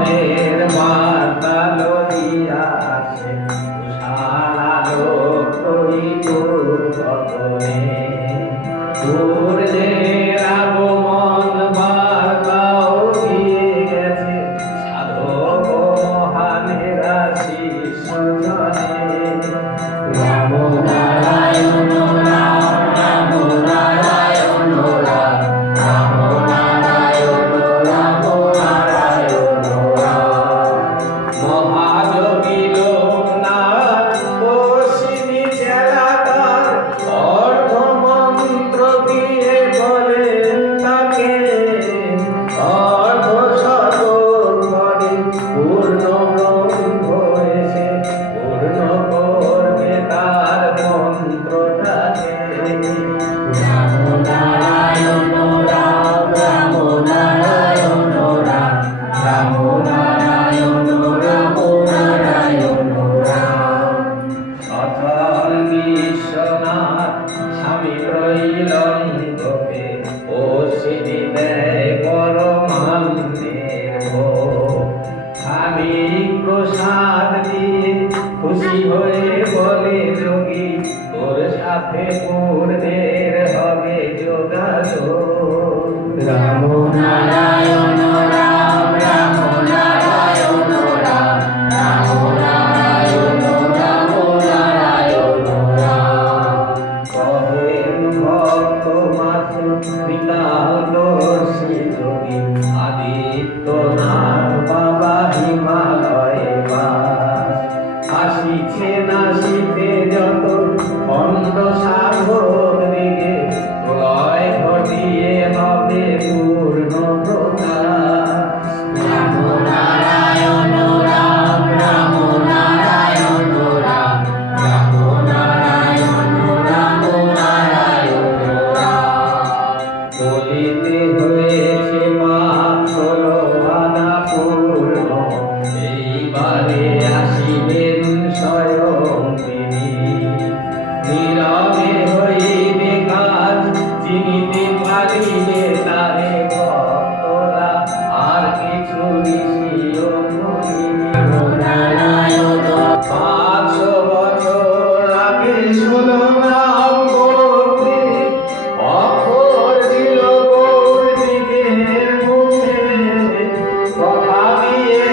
মনের মাতা লইয়া আসে সারালো করি তোর কতনে বিশ্বনাথ স্বামী ত্রৈলঙ্গকে ও সিদ্ধি দেয় পরমান্নের ভোগ। আমি প্রসাদ দিয়ে খুশি হয়ে বলে যোগী, তোর সাথে পূর্ণের হবে যোগাযোগ। রাম পিতা আদিত্য নাথ আসিবেন স্বয়ং তিনি নীরবে হইবে কাজ চিনিতে পারিবে তারে আর কিছু নিশিও পাঁচশো বছর আগে শুনো Yeah.